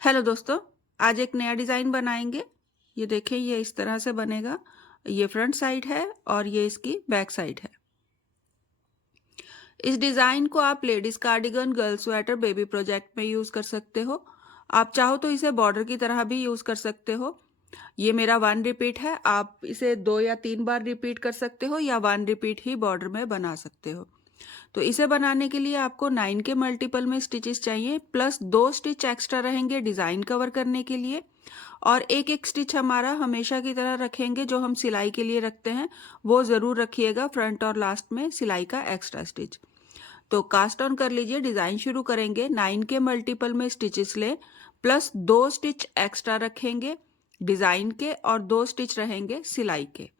Hello दोस्तों, आज एक नया डिज़ाइन बनाएंगे। ये देखिए, ये इस तरह से बनेगा। ये फ्रंट साइड है और ये इसकी बैक साइड है। इस डिज़ाइन को आप ladies cardigan, girl sweater, baby project में यूज़ कर सकते हो। आप चाहो तो इसे बॉर्डर की तरह भी यूज़ कर सकते हो। ये मेरा 1 रिपीट है। आप इसे 2 या 3 बार रिपीट कर सकते हो या 1 रिपीट ही बॉर्डर में बना सकते हो। तो इसे बनाने के लिए आपको 9 के मल्टीपल में स्टिचेस चाहिए, प्लस 2 स्टिच एक्स्ट्रा रहेंगे डिज़ाइन कवर करने के लिए। और एक एक स्टिच हमारा हमेशा की तरह रखेंगे, जो हम सिलाई के लिए रखते हैं वो ज़रूर रखिएगा, फ्रंट और लास्ट में सिलाई का एक्स्ट्रा स्टिच। तो कास्ट ऑन कर लीजिए, डिज़ाइन शुरू करेंगे। 9 के मल्टीपल में स्टिचेस लें, प्लस 2 स्टिच एक्स्ट्रा रखेंगे डिज़ाइन के और 2 स्टिच रहेंगे सिलाई के।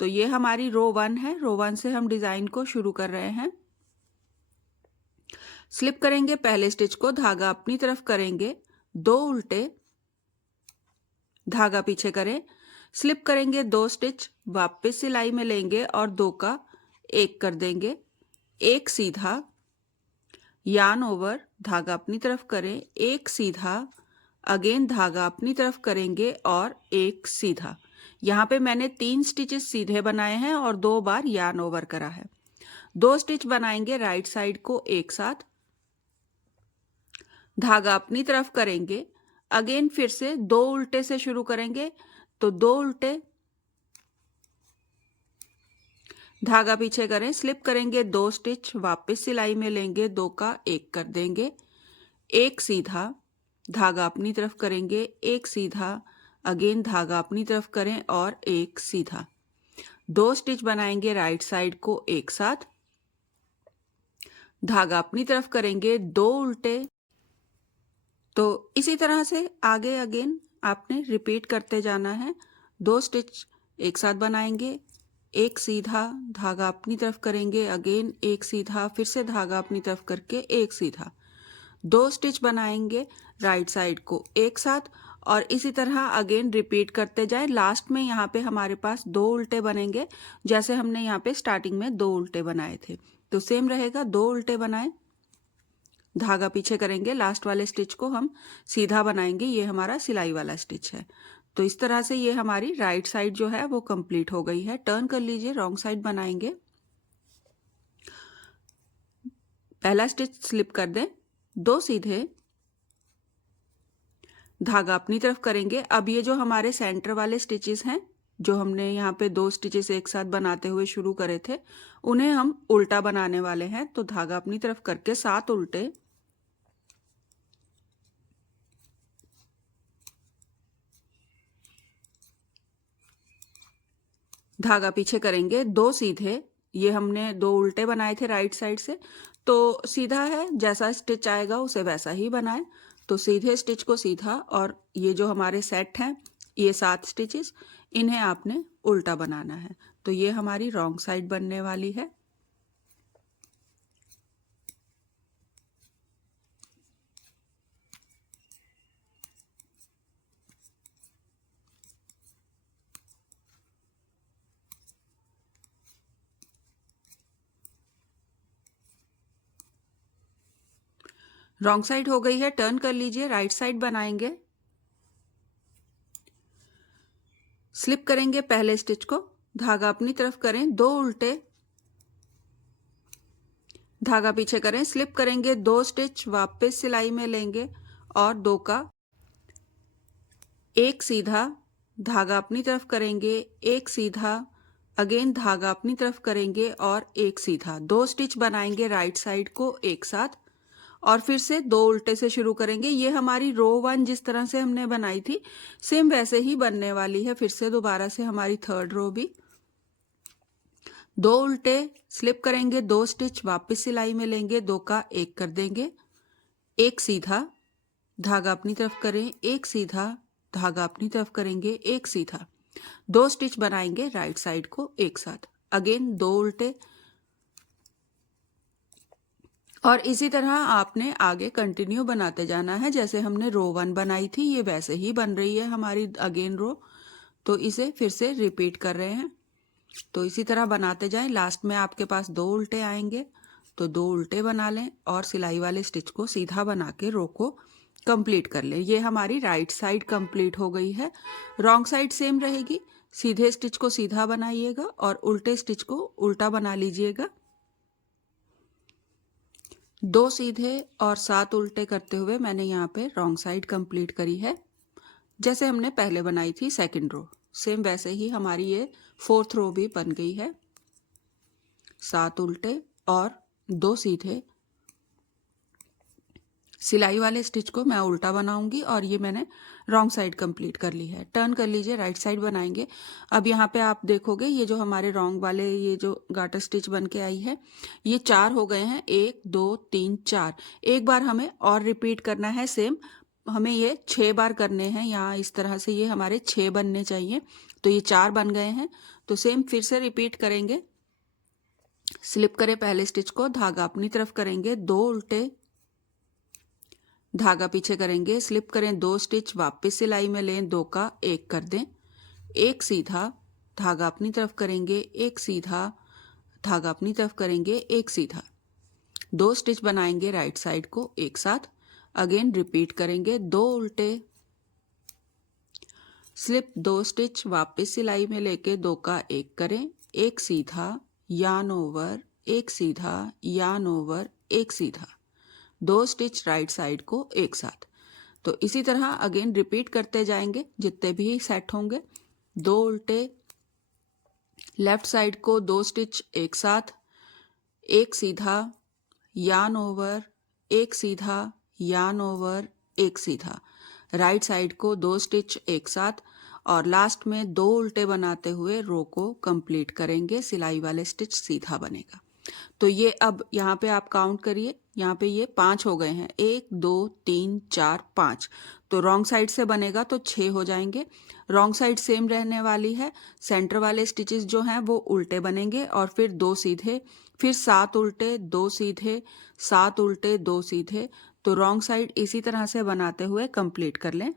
तो ये हमारी रो 1 है। रो 1 से हम डिज़ाइन को शुरू कर रहे हैं। स्लिप करेंगे पहले स्टिच को, धागा अपनी तरफ करेंगे, 2 उल्टे, धागा पीछे करें, स्लिप करेंगे 2 स्टिच, वापस सिलाई में लेंगे और 2 का 1 कर देंगे, 1 सीधा, यार्न ओवर, धागा अपनी तरफ करें, 1 सीधा, अगेन धागा अपनी तरफ करेंगे और 1 सीधा। यहाँ पे मैंने 3 स्टिचेस सीधे बनाए हैं और 2 बार यार्न ओवर करा है। 2 स्टिच बनाएंगे राइट साइड को एक साथ, धागा अपनी तरफ करेंगे, अगेन फिर से 2 उल्टे से शुरू करेंगे, तो 2 उल्टे, धागा पीछे करें, स्लिप करेंगे 2 स्टिच, वापस सिलाई में लेंगे, 2 का 1 कर देंगे, 1 सीधा, धागा अपनी तरफ करेंगे, 1 सीधा, अगेन धागा अपनी तरफ करें और 1 सीधा। 2 स्टिच बनाएंगे राइट साइड को एक साथ, धागा अपनी तरफ करेंगे, 2 उल्टे। तो इसी तरह से आगे अगेन आपने रिपीट करते जाना है। 2 स्टिच एक साथ बनाएंगे, 1 सीधा, धागा अपनी तरफ करेंगे, अगेन 1 सीधा, फिर से धागा अपनी तरफ करके 1 सीधा। 2 स्टिच बनाएंगे राइट साइड को एक साथ और इसी तरह अगेन रिपीट करते जाए। लास्ट में यहाँ पे हमारे पास 2 उल्टे बनेंगे, जैसे हमने यहाँ पे स्टार्टिंग में 2 उल्टे बनाए थे। तो सेम रहेगा, 2 उल्टे बनाए, धागा पीछे करेंगे, लास्ट वाले स्टिच को हम सीधा बनाएंगे। ये हमारा सिलाई वाला स्टिच है। तो इस तरह से ये हमारी राइट साइड जो है वो कंप्लीट हो गई है। टर्न कर लीजिए, रॉन्ग साइड बनाएंगे। पहला स्टिच स्लिप कर दें, 2 सीधे, धागा अपनी तरफ करेंगे। अब ये जो हमारे सेंटर वाले स्टिचेस हैं, जो हमने यहाँ पे 2 स्टिचेस एक साथ बनाते हुए शुरू करे थे, उन्हें हम उल्टा बनाने वाले हैं। तो धागा अपनी तरफ करके 7 उल्टे, धागा पीछे करेंगे, 2 सीधे, ये हमने 2 उल्टे बनाए थे राइट साइड से, तो सीधा है, जैसा स्टिच आएगा उसे वैसा ही बनाए। तो सीधे स्टिच को सीधा, और ये जो हमारे सेट हैं, ये 7 स्टिचेस, इन्हें आपने उल्टा बनाना है। तो ये हमारी रॉन्ग साइड बनने वाली है। रॉन्ग साइड हो गई है, टर्न कर लीजिए, राइट साइड बनाएंगे। स्लिप करेंगे पहले स्टिच को, धागा अपनी तरफ करें, 2 उल्टे, धागा पीछे करें, स्लिप करेंगे 2 स्टिच, वापस सिलाई में लेंगे और 2 का 1 सीधा, धागा अपनी तरफ करेंगे, 1 सीधा, अगेन धागा अपनी तरफ करेंगे और 1 सीधा। 2 स्टिच बनाएंगे राइट साइड को एक साथ और फिर से 2 उल्टे से शुरू करेंगे। ये हमारी रो 1 जिस तरह से हमने बनाई थी, सेम वैसे ही बनने वाली है। फिर से दोबारा से हमारी थर्ड रो भी, 2 उल्टे, स्लिप करेंगे 2 स्टिच, वापस सिलाई में लेंगे, 2 का 1 कर देंगे, 1 सीधा, धागा अपनी तरफ करें, 1 सीधा, धागा अपनी तरफ करेंगे, 1 सीधा। 2 स्टिच बनाएंगे राइट साइड को एक साथ, अगेन 2 उल्टे, और इसी तरह आपने आगे कंटिन्यू बनाते जाना है। जैसे हमने रो 1 बनाई थी, ये वैसे ही बन रही है हमारी अगेन रो। तो इसे फिर से रिपीट कर रहे हैं। तो इसी तरह बनाते जाएं। लास्ट में आपके पास 2 उल्टे आएंगे, तो 2 उल्टे बना लें और सिलाई वाले स्टिच को सीधा बना के रो को कंप्लीट कर लें। ये हमारी राइट साइड कंप्लीट हो गई है। रॉन्ग साइड सेम रहेगी, सीधे स्टिच को सीधा बनाइएगा और उल्टे स्टिच को उल्टा बना लीजिएगा। 2 सीधे और 7 उल्टे करते हुए मैंने यहाँ पे रॉन्ग साइड कंप्लीट करी है, जैसे हमने पहले बनाई थी सेकंड रो, सेम वैसे ही हमारी ये 4th रो भी बन गई है। 7 उल्टे और 2 सीधे। सिलाई वाले स्टिच को मैं उल्टा बनाऊंगी और ये मैंने रॉन्ग साइड कंप्लीट कर ली है। टर्न कर लीजिए, राइट साइड बनाएंगे। अब यहाँ पे आप देखोगे ये जो हमारे रॉन्ग वाले ये जो गाटर स्टिच बन के आई है, ये 4 हो गए हैं। 1 2 3 4। एक बार हमें और रिपीट करना है सेम, हमें ये 6 बार करने हैं। यहाँ इस तरह से ये हमारे 6 बनने चाहिए, तो ये 4 बन गए हैं। तो सेम फिर से रिपीट करेंगे। स्लिप करें पहले स्टिच को, धागा अपनी तरफ करेंगे, 2 उल्टे, धागा पीछे करेंगे, स्लिप करें 2 स्टिच, वापस सिलाई में लें, 2 का 1 कर दें, 1 सीधा, धागा अपनी तरफ करेंगे, 1 सीधा, धागा अपनी तरफ करेंगे, 1 सीधा, 2 स्टिच बनाएंगे राइट साइड को एक साथ। अगेन रिपीट करेंगे, 2 उल्टे, स्लिप 2 स्टिच, वापस सिलाई में लेके 2 का 1 करें, 1 सीधा, यार्न ओवर, 1 सीधा, यार्न ओवर, 1 सीधा, 2 स्टिच राइट साइड को एक साथ। तो इसी तरह अगेन रिपीट करते जाएंगे जितने भी सेट होंगे। 2 उल्टे, लेफ्ट साइड को 2 स्टिच एक साथ, 1 सीधा, यार्न ओवर, 1 सीधा, यार्न ओवर, 1 सीधा, राइट साइड को 2 स्टिच एक साथ और लास्ट में 2 उल्टे बनाते हुए रो को कंप्लीट करेंगे। सिलाई वाले स्टिच सीधा बनेगा। तो ये अब यहाँ पे आप काउंट करिए, यहाँ पे ये 5 हो गए हैं, 1 2 3 4 5। तो रॉन्ग साइड से बनेगा तो 6 हो जाएंगे। रॉन्ग साइड सेम रहने वाली है, सेंटर वाले स्टिचेस जो हैं वो उल्टे बनेंगे और फिर 2 सीधे, फिर 7 उल्टे, 2 सीधे, 7 उल्टे, 2 सीधे। तो रॉन्ग साइड इसी तरह से बनाते हुए कंप्लीट कर लें।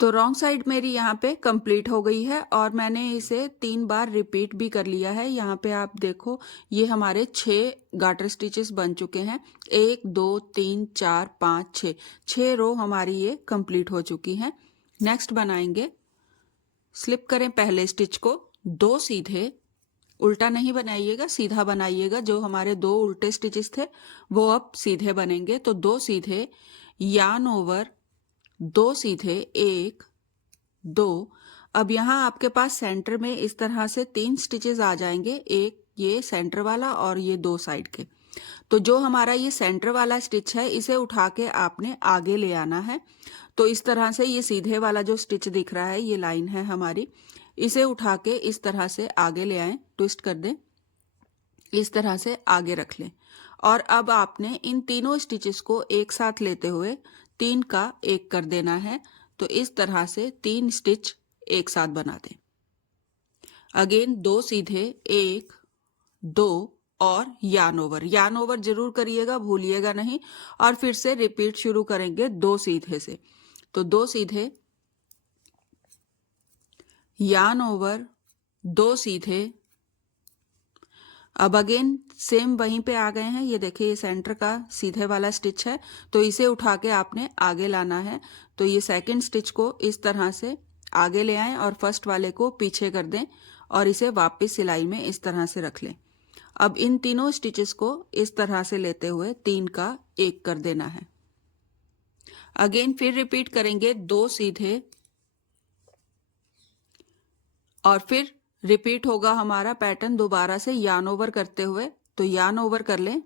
तो रॉन्ग साइड मेरी यहाँ पे कंप्लीट हो गई है और मैंने इसे 3 बार रिपीट भी कर लिया है। यहाँ पे आप देखो ये हमारे 6 गाटर स्टिचेस बन चुके हैं। 1 2 3 4 5 6, 6 रो हमारी ये कंप्लीट हो चुकी हैं। नेक्स्ट बनाएंगे, स्लिप करें पहले स्टिच को, 2 सीधे, उल्टा नहीं बनाइएगा, सीधा बनाइएगा। जो हमारे 2 उल्टे स्टिचेस थे वो अब सीधे बनेंगे। तो 2 सीधे, यार्न ओवर, 2 सीधे, 1 2। अब यहाँ आपके पास सेंटर में इस तरह से 3 स्टिचेस आ जाएंगे, एक ये सेंटर वाला और ये 2 साइड के। तो जो हमारा ये सेंटर वाला स्टिच है इसे उठा के आपने आगे ले आना है। तो इस तरह से ये सीधे वाला जो स्टिच दिख रहा है, ये लाइन है हमारी, इसे उठा के इस तरह से आगे ले आएं, ट्विस्ट कर दें, इस तरह से आगे रख लें। और अब आपने इन तीनों स्टिचेस को एक साथ लेते हुए 3 का 1 कर देना है। तो इस तरह से 3 स्टिच एक साथ बना दें। अगेन 2 सीधे, 1 2 और यार्न ओवर, यार्न ओवर जरूर करिएगा, भूलिएगा नहीं। और फिर से रिपीट शुरू करेंगे 2 सीधे से। तो 2 सीधे, यार्न ओवर, 2 सीधे। अब अगेन सेम वहीं पे आ गए हैं, ये देखिए ये सेंटर का सीधे वाला स्टिच है, तो इसे उठा के आपने आगे लाना है। तो ये सेकंड स्टिच को इस तरह से आगे ले आएं और फर्स्ट वाले को पीछे कर दें और इसे वापस सिलाई में इस तरह से रख लें। अब इन तीनों स्टिचेस को इस तरह से लेते हुए 3 का 1 कर देना है। अगेन फिर रिपीट करेंगे, 2 सीधे और फिर रिपीट होगा हमारा पैटर्न दोबारा से यार्न ओवर करते हुए। तो यार्न ओवर कर लें,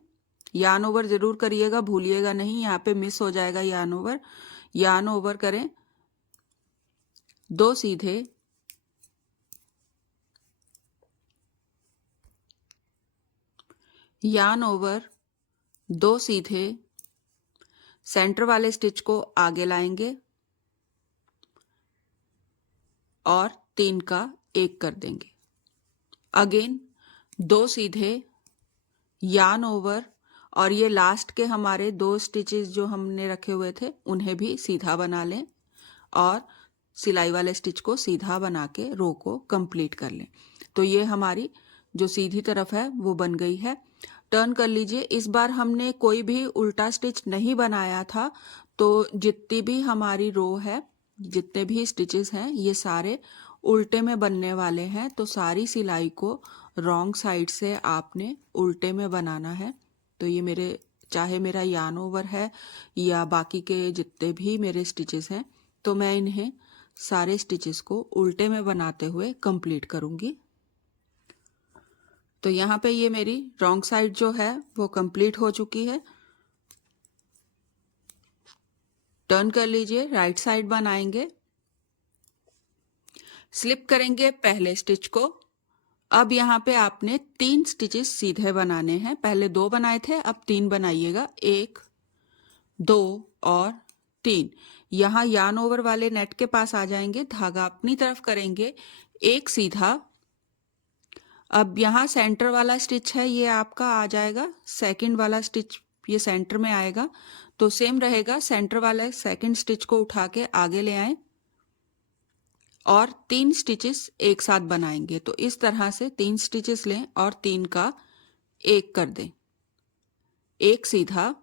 यार्न ओवर जरूर करिएगा, भूलिएगा नहीं, यहाँ पे मिस हो जाएगा यार्न ओवर। यार्न ओवर करें, 2 सीधे, यार्न ओवर, 2 सीधे, सेंटर वाले स्टिच को आगे लाएंगे और 3 का 1 कर देंगे। अगेन 2 सीधे, यार्न ओवर और ये लास्ट के हमारे 2 स्टिचेस जो हमने रखे हुए थे उन्हें भी सीधा बना लें और सिलाई वाले स्टिच को सीधा बना के रो को कंप्लीट कर लें। तो ये हमारी जो सीधी तरफ है वो बन गई है। टर्न कर लीजिए। इस बार हमने कोई भी उल्टा स्टिच नहीं बनाया था, तो जितनी भी हमारी रो है, जितने भी स्टिचेस हैं, ये सारे उल्टे में बनने वाले हैं। तो सारी सिलाई को रॉन्ग साइड से आपने उल्टे में बनाना है। तो ये मेरे, चाहे मेरा यार्न ओवर है या बाकी के जितने भी मेरे स्टिचेस हैं, तो मैं इन्हें सारे स्टिचेस को उल्टे में बनाते हुए कंप्लीट करूँगी। तो यहाँ पे ये मेरी रॉन्ग साइड जो है वो कंप्लीट हो चुकी है। टर्न कर लीजिए, राइट साइड बनाएंगे, स्लिप करेंगे पहले स्टिच को। अब यहाँ पे आपने 3 स्टिचेस सीधे बनाने हैं। पहले 2 बनाए थे, अब 3 बनाइएगा। 1, 2 और 3। यहाँ यार्न ओवर वाले नेट के पास आ जाएंगे, धागा अपनी तरफ करेंगे, एक सीधा। अब यहाँ सेंटर वाला स्टिच है, ये आपका आ जाएगा, सेकंड वाला स्टिच ये सेंटर में आएगा। तो सेम रहेगा, सेंटर वाला सेकंड स्टिच को उठा के आगे ले आए और 3 स्टिचेस एक साथ बनाएंगे। तो इस तरह से 3 स्टिचेस लें और 3 का एक कर दें। एक सीधा,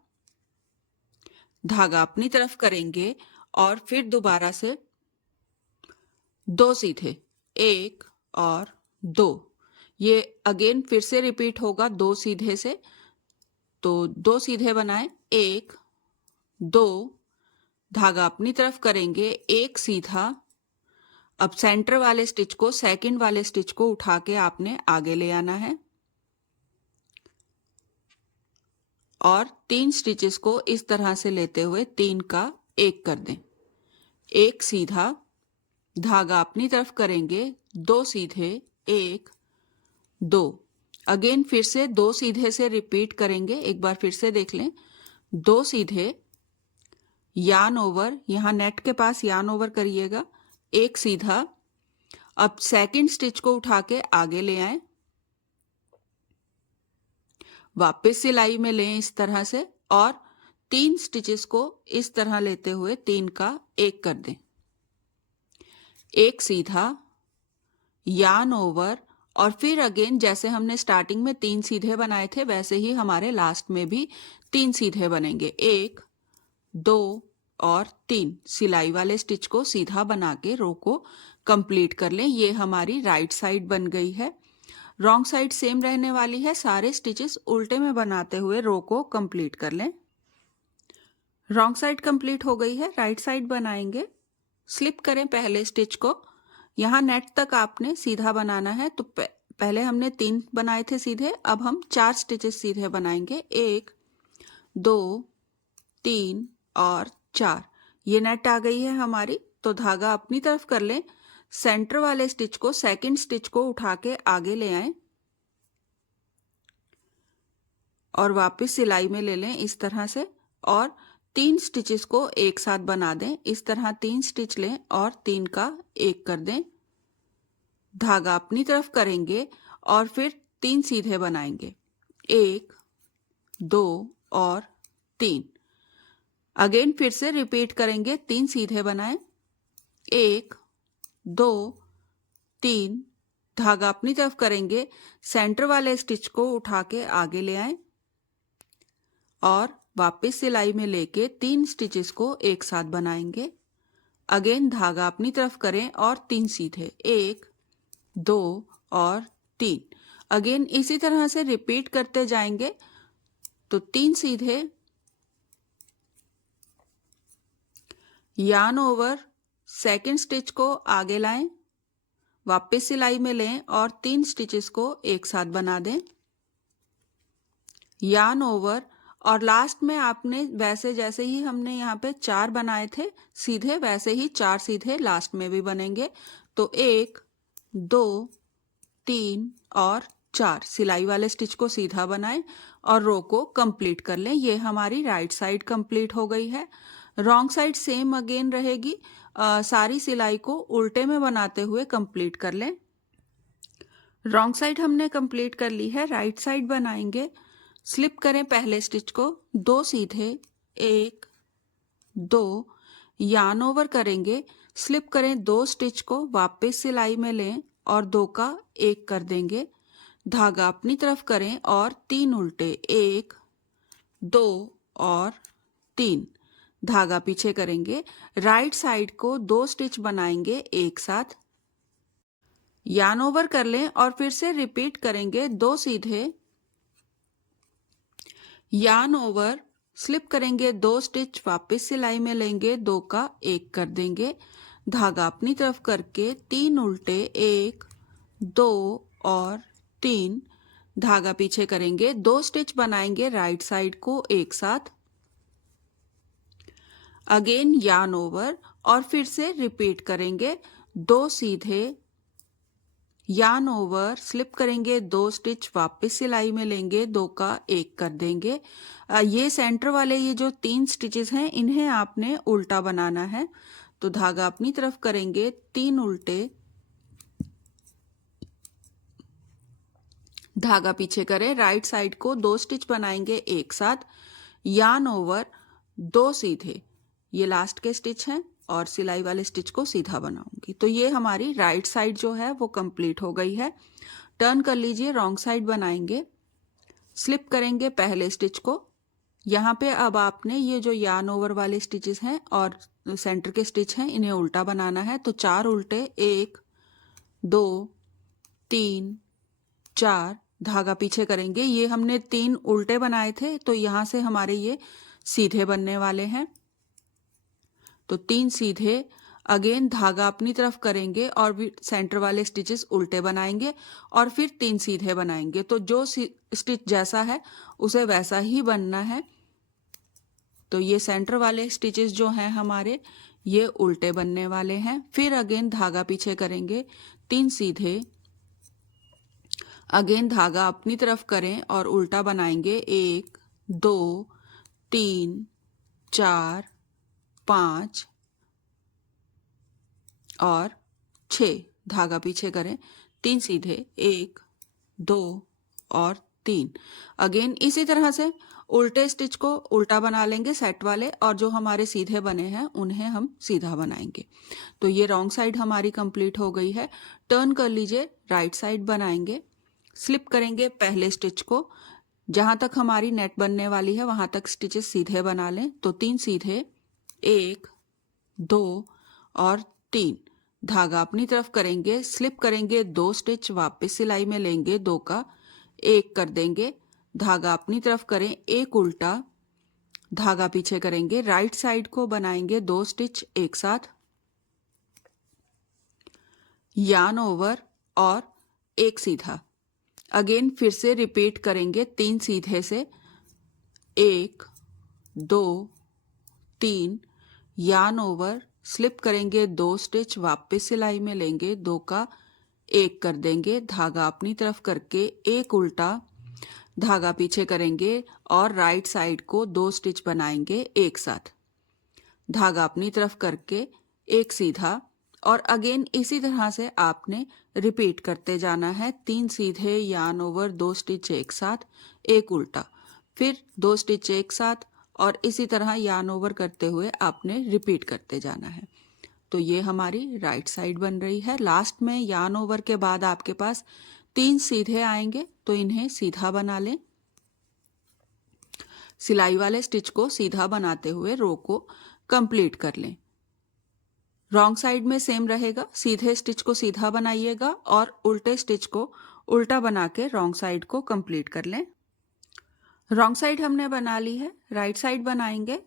धागा अपनी तरफ करेंगे और फिर दोबारा से 2 सीधे, 1 और 2। ये अगेन फिर से रिपीट होगा 2 सीधे से। तो 2 सीधे बनाए, 1, 2, धागा अपनी तरफ करेंगे, एक सीधा। अब सेंटर वाले स्टिच को, सेकंड वाले स्टिच को उठा के आपने आगे ले आना है और 3 स्टिचेस को इस तरह से लेते हुए 3 का एक कर दें। एक सीधा, धागा अपनी तरफ करेंगे, 2 सीधे, 1, 2। अगेन फिर से 2 सीधे से रिपीट करेंगे, एक बार फिर से देख लें। 2 सीधे, यार्न ओवर, यहाँ नेट के पास यार्न ओवर करिएगा, एक सीधा। अब सेकंड स्टिच को उठा के आगे ले आए, वापस सिलाई में लें इस तरह से और 3 स्टिचेस को इस तरह लेते हुए 3 का एक कर दें। एक सीधा, यार्न ओवर और फिर अगेन जैसे हमने स्टार्टिंग में 3 सीधे बनाए थे, वैसे ही हमारे लास्ट में भी 3 सीधे बनेंगे। 1, 2 और 3। सिलाई वाले स्टिच को सीधा बना के रो को कंप्लीट कर लें। ये हमारी राइट साइड बन गई है। रॉन्ग साइड सेम रहने वाली है। सारे स्टिचेस उल्टे में बनाते हुए रो को कंप्लीट कर लें। रॉन्ग साइड कंप्लीट हो गई है, राइट साइड बनाएंगे। स्लिप करें पहले स्टिच को, यहाँ नेट तक आपने सीधा बनाना है। तो पहले हमने 3 बनाए थे सीधे, अब हम 4 स्टिचेस सीधे बनाएंगे। 1, 2, 3 और 4। ये नेट आ गई है हमारी। तो धागा अपनी तरफ कर लें, सेंटर वाले स्टिच को, सेकंड स्टिच को उठा के आगे ले आए और वापस सिलाई में ले लें इस तरह से और 3 स्टिचेस को एक साथ बना दें। इस तरह 3 स्टिच लें और 3 का एक कर दें। धागा अपनी तरफ करेंगे और फिर 3 सीधे बनाएंगे, 1, 2 और 3। अगेन फिर से रिपीट करेंगे, 3 सीधे बनाएं, 1, 2, 3। धागा अपनी तरफ करेंगे, सेंटर वाले स्टिच को उठा के आगे ले आएं और वापस सिलाई में लेके 3 स्टिचेस को एक साथ बनाएंगे। अगेन धागा अपनी तरफ करें और 3 सीधे, 1, 2 और 3। अगेन इसी तरह से रिपीट करते जाएंगे। तो 3 सीधे, यार्न ओवर, सेकंड स्टिच को आगे लाएं, वापस सिलाई में लें और 3 स्टिचेस को एक साथ बना दें, यार्न ओवर। और लास्ट में आपने वैसे जैसे ही हमने यहाँ पे 4 बनाए थे सीधे, वैसे ही 4 सीधे लास्ट में भी बनेंगे। तो 1, 2, 3 और 4। सिलाई वाले स्टिच को सीधा बनाएं और रो को कंप्लीट कर लें। ये हमारी राइट साइड कंप्लीट हो गई है। रॉन्ग साइड सेम अगेन रहेगी। सारी सिलाई को उल्टे में बनाते हुए कंप्लीट कर लें। रॉन्ग साइड हमने कंप्लीट कर ली है, राइट साइड बनाएंगे। स्लिप करें पहले स्टिच को, 2 सीधे, 1, 2, यार्न ओवर करेंगे, स्लिप करें 2 स्टिच को, वापस सिलाई में लें और 2 का एक कर देंगे। धागा अपनी तरफ करें और 3 उल्टे, 1 2 और 3। धागा पीछे करेंगे, राइट साइड को 2 स्टिच बनाएंगे एक साथ, यार्न ओवर कर लें और फिर से रिपीट करेंगे 2 सीधे, यार्न ओवर, स्लिप करेंगे 2 स्टिच, वापस सिलाई में लेंगे, 2 का 1 कर देंगे, धागा अपनी तरफ करके 3 उल्टे, 1 2 और 3। धागा पीछे करेंगे, 2 स्टिच बनाएंगे राइट साइड को एक साथ, अगेन यार्न ओवर और फिर से रिपीट करेंगे 2 सीधे, यार्न ओवर, स्लिप करेंगे 2 स्टिच, वापस सिलाई में लेंगे, 2 का 1 कर देंगे। ये सेंटर वाले ये जो 3 स्टिचेस हैं इन्हें आपने उल्टा बनाना है। तो धागा अपनी तरफ करेंगे, 3 उल्टे, धागा पीछे करें, राइट साइड को 2 स्टिच बनाएंगे एक साथ, यार्न ओवर, 2 सीधे, ये लास्ट के स्टिच हैं और सिलाई वाले स्टिच को सीधा बनाऊंगी। तो ये हमारी राइट साइड जो है वो कंप्लीट हो गई है। टर्न कर लीजिए, रॉन्ग साइड बनाएंगे, स्लिप करेंगे पहले स्टिच को, यहाँ पे अब आपने ये जो यार्न ओवर वाले स्टिचेस हैं और सेंटर के स्टिच हैं इन्हें उल्टा बनाना है। तो 4 उल्टे, 1 2 3 4, धागा पीछे करेंगे, ये हमने 3 उल्टे बनाए थे तो यहाँ से हमारे ये सीधे बनने वाले हैं। तो 3 सीधे, अगेन धागा अपनी तरफ करेंगे और सेंटर वाले स्टिचेस उल्टे बनाएंगे और फिर 3 सीधे बनाएंगे। तो जो स्टिच जैसा है उसे वैसा ही बनना है। तो ये सेंटर वाले स्टिचेस जो हैं हमारे ये उल्टे बनने वाले हैं। फिर अगेन धागा पीछे करेंगे, 3 सीधे, अगेन धागा अपनी तरफ करें और उल्टा बनाएंगे, 1 2 3 4 5 और 6, धागा पीछे करें, 3 सीधे, 1 2 और 3। अगेन इसी तरह से उल्टे स्टिच को उल्टा बना लेंगे सेट वाले और जो हमारे सीधे बने हैं उन्हें हम सीधा बनाएंगे। तो ये रॉन्ग साइड हमारी कंप्लीट हो गई है। टर्न कर लीजिए, राइट साइड बनाएंगे, स्लिप करेंगे पहले स्टिच को, जहां तक हमारी नेट बनने वाली है वहां तक स्टिचेस सीधे बना लें। तो 3 सीधे, 1 2 और 3, धागा अपनी तरफ करेंगे, स्लिप करेंगे 2 स्टिच, वापस सिलाई में लेंगे, 2 का 1 कर देंगे, धागा अपनी तरफ करें, 1 उल्टा, धागा पीछे करेंगे, राइट साइड को बनाएंगे 2 स्टिच एक साथ, यार्न ओवर और 1 सीधा, अगेन फिर से रिपीट करेंगे 3 सीधे से, 1 2 3, यार्न ओवर, स्लिप करेंगे 2 स्टिच, वापस सिलाई में लेंगे, 2 का 1 कर देंगे, धागा अपनी तरफ करके 1 उल्टा, धागा पीछे करेंगे और राइट साइड को 2 स्टिच बनाएंगे एक साथ, धागा अपनी तरफ करके 1 सीधा और अगेन इसी तरह से आपने रिपीट करते जाना है। 3 सीधे, यार्न ओवर, 2 स्टिच एक साथ, 1 उल्टा, फिर 2 स्टिच एक साथ और इसी तरह यार्न ओवर करते हुए आपने रिपीट करते जाना है। तो ये हमारी राइट साइड बन रही है। लास्ट में यार्न ओवर के बाद आपके पास 3 सीधे आएंगे तो इन्हें सीधा बना लें। सिलाई वाले स्टिच को सीधा बनाते हुए रो को कंप्लीट कर लें। रॉन्ग साइड में सेम रहेगा, सीधे स्टिच को सीधा बनाइएगा और उल्टे स्टिच को उल्टा बना के रॉन्ग साइड को कंप्लीट कर लें। रॉन्ग साइड हमने बना ली है, राइट साइड बनाएंगे,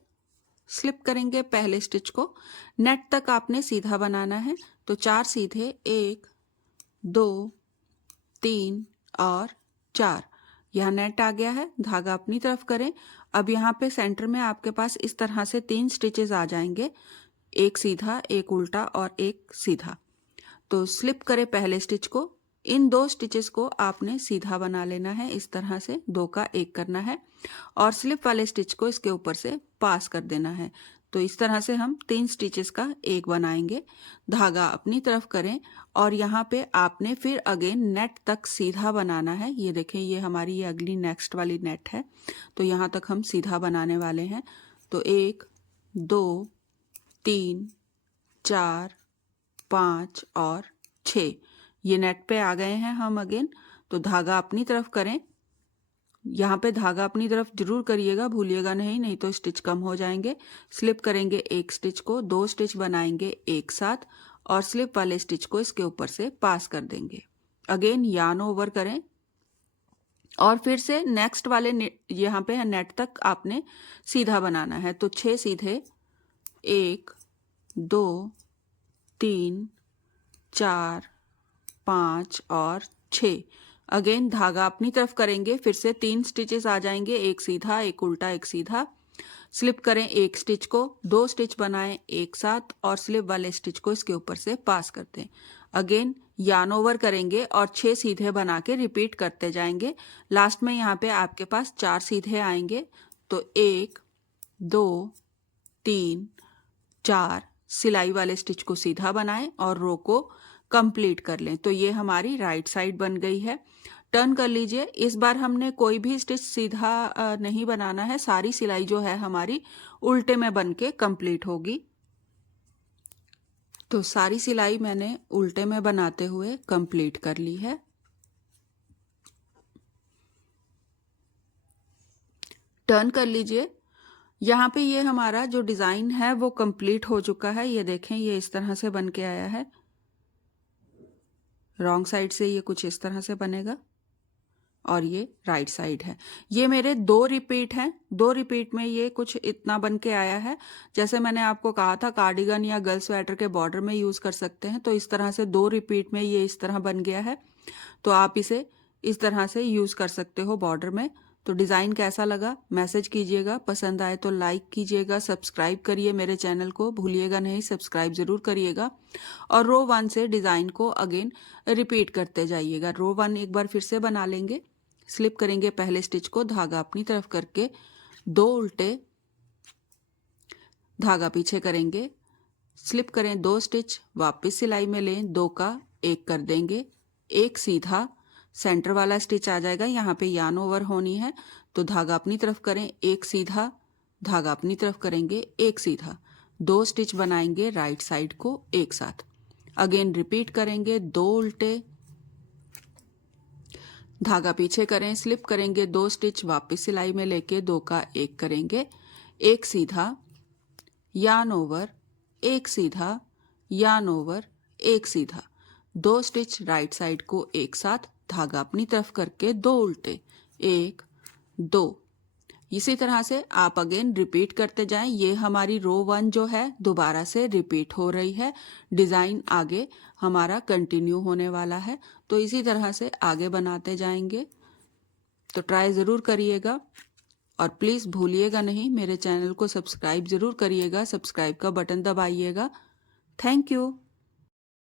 स्लिप करेंगे पहले स्टिच को, नेट तक आपने सीधा बनाना है। तो 4 सीधे, 1 2 3 और 4, यहाँ नेट आ गया है, धागा अपनी तरफ करें। अब यहाँ पे सेंटर में आपके पास इस तरह से 3 स्टिचेस आ जाएंगे, 1 सीधा, 1 उल्टा और 1 सीधा। तो स्लिप करें पहले स्टिच को, इन 2 स्टिचेस को आपने सीधा बना लेना है, इस तरह से 2 का 1 करना है और स्लिप वाले स्टिच को इसके ऊपर से पास कर देना है। तो इस तरह से हम 3 स्टिचेस का 1 बनाएंगे, धागा अपनी तरफ करें और यहाँ पे आपने फिर अगेन नेट तक सीधा बनाना है। ये देखें, ये हमारी ये अगली नेक्स्ट वाली नेट है, तो यहाँ तक हम सीधा बनाने वाले हैं। तो 1 2 3 4 5 और 6, ये नेट पे आ गए हैं हम अगेन। तो धागा अपनी तरफ करें। यहाँ पे धागा अपनी तरफ जरूर करिएगा, भूलिएगा नहीं, नहीं तो स्टिच कम हो जाएंगे। स्लिप करेंगे एक स्टिच को, 2 स्टिच बनाएंगे एक साथ और स्लिप वाले स्टिच को इसके ऊपर से पास कर देंगे। अगेन यार्न ओवर करें और फिर से नेक्स्ट वाले यहाँ पे नेट तक आपने सीधा बनाना है। तो 6 सीधे, 1 2 3 4 5 और 6। अगेन धागा अपनी तरफ करेंगे, फिर से 3 स्टिचेस आ जाएंगे, एक सीधा, एक उल्टा, एक सीधा। स्लिप करें एक स्टिच को, 2 स्टिच बनाएं एक साथ और स्लिप वाले स्टिच को इसके ऊपर से पास कर दें। अगेन यार्न ओवर करेंगे और 6 सीधे बना के रिपीट करते जाएंगे। लास्ट में यहाँ पे आपके पास 4 सीधे आएंगे। तो 1 2 3 4 सिलाई वाले स्टिच को सीधा बनाएं और रो को कंप्लीट कर लें। तो ये हमारी राइट साइड बन गई है। टर्न कर लीजिए। इस बार हमने कोई भी स्टिच सीधा नहीं बनाना है, सारी सिलाई जो है हमारी उल्टे में बन के कंप्लीट होगी। तो सारी सिलाई मैंने उल्टे में बनाते हुए कंप्लीट कर ली है। टर्न कर लीजिए। यहाँ पे ये हमारा जो डिज़ाइन है वो कंप्लीट हो चुका है। ये देखें, ये इस तरह से बन के आया है। रॉन्ग साइड से ये कुछ इस तरह से बनेगा और ये राइट साइड है। ये मेरे 2 रिपीट हैं। 2 रिपीट में ये कुछ इतना बन के आया है। जैसे मैंने आपको कहा था कार्डिगन या गर्ल स्वेटर के बॉर्डर में यूज़ कर सकते हैं, तो इस तरह से 2 रिपीट में ये इस तरह बन गया है। तो आप इसे इस तरह से यूज़ कर सकते हो बॉर्डर में। तो डिज़ाइन कैसा लगा मैसेज कीजिएगा, पसंद आए तो लाइक कीजिएगा, सब्सक्राइब करिए मेरे चैनल को, भूलिएगा नहीं सब्सक्राइब ज़रूर करिएगा। और रो 1 से डिज़ाइन को अगेन रिपीट करते जाइएगा। रो 1 एक बार फिर से बना लेंगे। स्लिप करेंगे पहले स्टिच को, धागा अपनी तरफ करके 2 उल्टे, धागा पीछे करेंगे, स्लिप करें 2 स्टिच, वापस सिलाई में लें, 2 का 1 कर देंगे, एक सीधा, सेंटर वाला स्टिच आ जाएगा। यहाँ पे यार्न ओवर होनी है तो धागा अपनी तरफ करें, एक सीधा, धागा अपनी तरफ करेंगे, एक सीधा, 2 स्टिच बनाएंगे राइट साइड को एक साथ। अगेन रिपीट करेंगे, 2 उल्टे, धागा पीछे करें, स्लिप करेंगे 2 स्टिच, वापस सिलाई में लेके 2 का 1 करेंगे, एक सीधा, यार्न ओवर, एक सीधा, यार्न ओवर, एक सीधा, 2 स्टिच राइट साइड को एक साथ, धागा अपनी तरफ करके 2 उल्टे, 1 2। इसी तरह से आप अगेन रिपीट करते जाएं। ये हमारी रो 1 जो है दोबारा से रिपीट हो रही है। डिज़ाइन आगे हमारा कंटिन्यू होने वाला है। तो इसी तरह से आगे बनाते जाएंगे। तो ट्राई ज़रूर करिएगा और प्लीज़ भूलिएगा नहीं मेरे चैनल को सब्सक्राइब ज़रूर करिएगा, सब्सक्राइब का बटन दबाइएगा। Thank you.